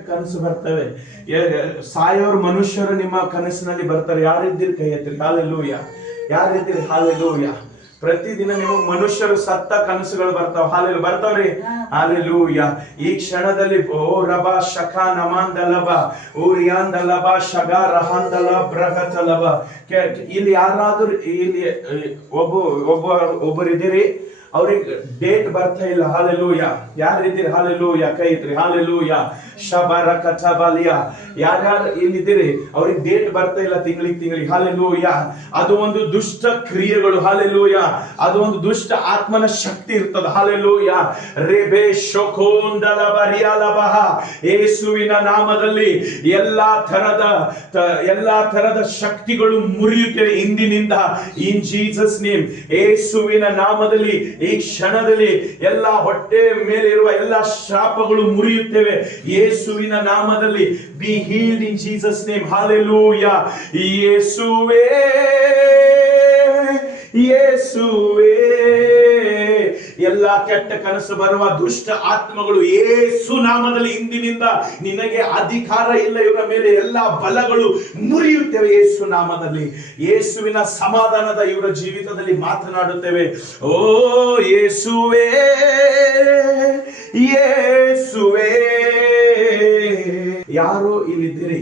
ಕನಸು ಬರ್ತವೆ. ಸಾಯೋರು ಮನುಷ್ಯರು ನಿಮ್ಮ ಕನಸಿನಲ್ಲಿ ಬರ್ತಾರೆ. ಯಾರಿದ್ದೀರಿ ಕೈ ಎತ್ತಿರಿ. ಹಾಲೆಲೂಯ. ಯಾರಿದ್ದೀರಿ. ಹಾಲೆಲೂಯ. ಪ್ರತಿದಿನ ನಿಮಗೆ ಮನುಷ್ಯರು ಸತ್ತ ಕನಸುಗಳು ಬರ್ತಾವ. ಹಾಲೆಲು ಬರ್ತಾವ್ರಿ. ಹಾಲೆಲೂಯ. ಈ ಕ್ಷಣದಲ್ಲಿ ಓ ರಬ ಶಖ ನಮಾಂದಲಬ ಊರಿಯಾಂದಲಬ ಶಗ ರಹಾಂದಲ ಬ್ರಹತಲಬ. ಇಲ್ಲಿ ಯಾರಾದ್ರೂ ಇಲ್ಲಿ ಒಬ್ಬರಿದ್ದೀರಿ, ಅವ್ರಿಗೆ ಡೇಟ್ ಬರ್ತಾ ಇಲ್ಲ. ಹಾಲೆಲೂಯ. ಯಾರಿದ್ದೀರಿ. ಹಾಲೆಲೂಯ. ಕೈ ಇದ್ರಿ. ಹಾಲೆಲೂಯ. ಶಬರ ಕಚಬಲಿಯ. ಯಾರ್ಯಾರು ಇಲ್ಲಿದ್ದೀರಿ ಅವ್ರಿಗೆ ಡೇಟ್ ಬರ್ತಾ ಇಲ್ಲ ತಿಂಗಳಿಗೆ. ಹಾಲೆಲೂಯ. ಅದು ಒಂದು ದುಷ್ಟ ಕ್ರಿಯೆಗಳು. ಹಾಲೆಲೂಯ. ಅದು ಒಂದು ದುಷ್ಟ ಆತ್ಮನ ಶಕ್ತಿ ಇರ್ತದೆ. ಹಾಲೆಲೂಯ. ರೇಬೆ ಶೋಕೋಂದಲಬರಿಯಲಬಹ. ಯೇಸುವಿನ ನಾಮದಲ್ಲಿ ಎಲ್ಲಾ ತರದ ಶಕ್ತಿಗಳು ಮುರಿಯುತ್ತವೆ ಇಂದಿನಿಂದ. ಇನ್ ಜೀಸಸ್ ನೇಮ್. ಯೇಸುವಿನ ನಾಮದಲ್ಲಿ ಈ ಕ್ಷಣದಲ್ಲಿ ಎಲ್ಲ ಹೊಟ್ಟೆ ಮೇಲೆ ಇರುವ ಎಲ್ಲ ಶಾಪಗಳು ಮುರಿಯುತ್ತೇವೆ ಯೇಸುವಿನ ನಾಮದಲ್ಲಿ. ಬಿ ಹೀಲ್ಡ್ ಇನ್ ಜೀಸಸ್ ನೇಮ್. ಹಾಲೆಲೂಯ. ಯೇಸುವೇ ಯೇಸುವೇ. ಎಲ್ಲ ಕೆಟ್ಟ ಕನಸು ಬರುವ ದುಷ್ಟ ಆತ್ಮಗಳು ಯೇಸು ನಾಮದಲ್ಲಿ ಇಂದಿನಿಂದ ನಿನಗೆ ಅಧಿಕಾರ ಇಲ್ಲ. ಇವರ ಮೇಲೆ ಎಲ್ಲ ಬಲಗಳು ಮುರಿಯುತ್ತೇವೆ ಯೇಸು ನಾಮದಲ್ಲಿ. ಯೇಸುವಿನ ಸಮಾಧಾನದ ಇವರ ಜೀವಿತದಲ್ಲಿ ಮಾತನಾಡುತ್ತೇವೆ. ಓ ಯೇಸುವೇ ಯೇಸುವೇ. ಯಾರು ಇಲ್ಲಿದ್ದೀರಿ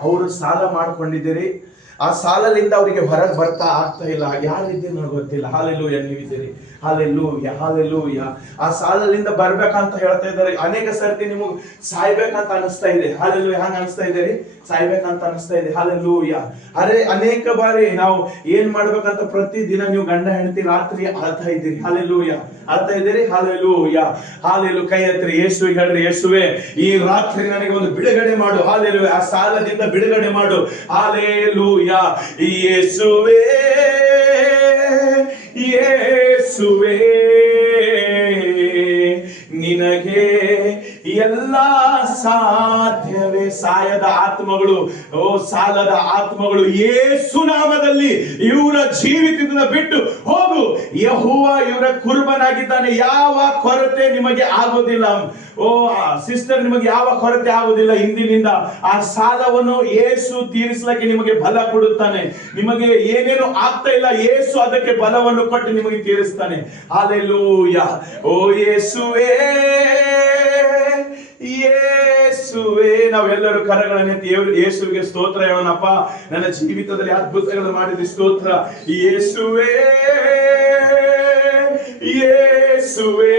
ಅವರು ಸಾಲ ಮಾಡ್ಕೊಂಡಿದ್ದೀರಿ, ಆ ಸಾಲದಿಂದ ಅವರಿಗೆ ಹೊರಗೆ ಬರ್ತಾ ಆಗ್ತಾ ಇಲ್ಲ. ಯಾರಿದ್ದೀರಿ ನನಗೆ ಗೊತ್ತಿಲ್ಲ. ಹಾಲೆಲೂಯ. ನೀವಿದ್ದೀರಿ. ಹಾಲೆಲೂಯ. ಹಾಲೆಲೂಯ. ಆ ಸಾಲದಿಂದ ಬರ್ಬೇಕಂತ ಹೇಳ್ತಾ ಇದ್ದಾರೆ. ಅನೇಕ ಸರ್ತಿ ನಿಮಗೆ ಸಾಯ್ಬೇಕಂತ ಅನಿಸ್ತಾ ಇದೆ. ಹಾಲೆಲೂಯ. ಹಂಗ ಅನಿಸ್ತಾ ಇದ್ದೀರಿ. ಸಾಯ್ಬೇಕಂತ ಅನಿಸ್ತಾ ಇದೆ. ಹಾಲೆಲೂಯ. ಅನೇಕ ಬಾರಿ ನಾವು ಏನ್ ಮಾಡ್ಬೇಕಂತ ಪ್ರತಿದಿನ ನೀವು ಗಂಡ ಹೆಂಡತಿ ರಾತ್ರಿ ಅಳ್ತಾ ಇದ್ದೀರಿ. ಹಾಲೆಲೂಯ. ಅಳ್ತಾ ಇದ್ದೀರಿ. ಹಾಲೆಲೂಯ. ಹಾಲೆಲು. ಕೈ ಎತ್ತಿರಿ. ಯೇಸುವಿಗೆ ಹೇಳ್ರಿ, ಯೇಸುವೆ ಈ ರಾತ್ರಿ ನನಗೆ ಒಂದು ಬಿಡುಗಡೆ ಮಾಡು. ಹಾಲೆಲೂಯ. ಆ ಸಾಲದಿಂದ ಬಿಡುಗಡೆ ಮಾಡು. ಹಾಲೆಲೂಯ. ಯೇಸುವೇ ಯೇಸುವೇ. ನಿನಗೆ ಎಲ್ಲ ಸಾಧ್ಯವೇ. ಸಾಯದ ಆತ್ಮಗಳು, ಓ ಸಾಲದ ಆತ್ಮಗಳು ಯೇಸು ನಾಮದಲ್ಲಿ ಇವರ ಜೀವಿತದಿಂದ ಬಿಟ್ಟು ಹೋಗು. ಯೆಹೋವ ಇವರ ಕುರುಬನಾಗಿದ್ದಾನೆ. ಯಾವ ಕೊರತೆ ನಿಮಗೆ ಆಗೋದಿಲ್ಲ. ಓ ಸಿಸ್ಟರ್, ನಿಮಗೆ ಯಾವ ಕೊರತೆ ಆಗೋದಿಲ್ಲ. ಇಂದಿನಿಂದ ಆ ಸಾಲವನ್ನು ಯೇಸು ತೀರಿಸಲಿಕ್ಕೆ ನಿಮಗೆ ಬಲ ಕೊಡುತ್ತಾನೆ. ನಿಮಗೆ ಏನೇನು ಆಗ್ತಾ ಇಲ್ಲ, ಯೇಸು ಅದಕ್ಕೆ ಬಲವನ್ನು ಕೊಟ್ಟು ನಿಮಗೆ ತೀರಿಸ್ತಾನೆ. ಹಾಲೆಲೂಯ. ಓ ಯೇಸುವೇ ಯೇಸುವೇ. ನಾವೆಲ್ಲರೂ ಕರಗಳನ್ನೆತ್ತಿ ಯೇಸುವಿಗೆ ಸ್ತೋತ್ರ ಹೇಳೋಣಪ್ಪ. ನನ್ನ ಜೀವಿತದಲ್ಲಿ ಅದ್ಭುತಗಳನ್ನು ಮಾಡಿದ ಸ್ತೋತ್ರ ಯೇಸುವೇ ಯೇಸುವೇ.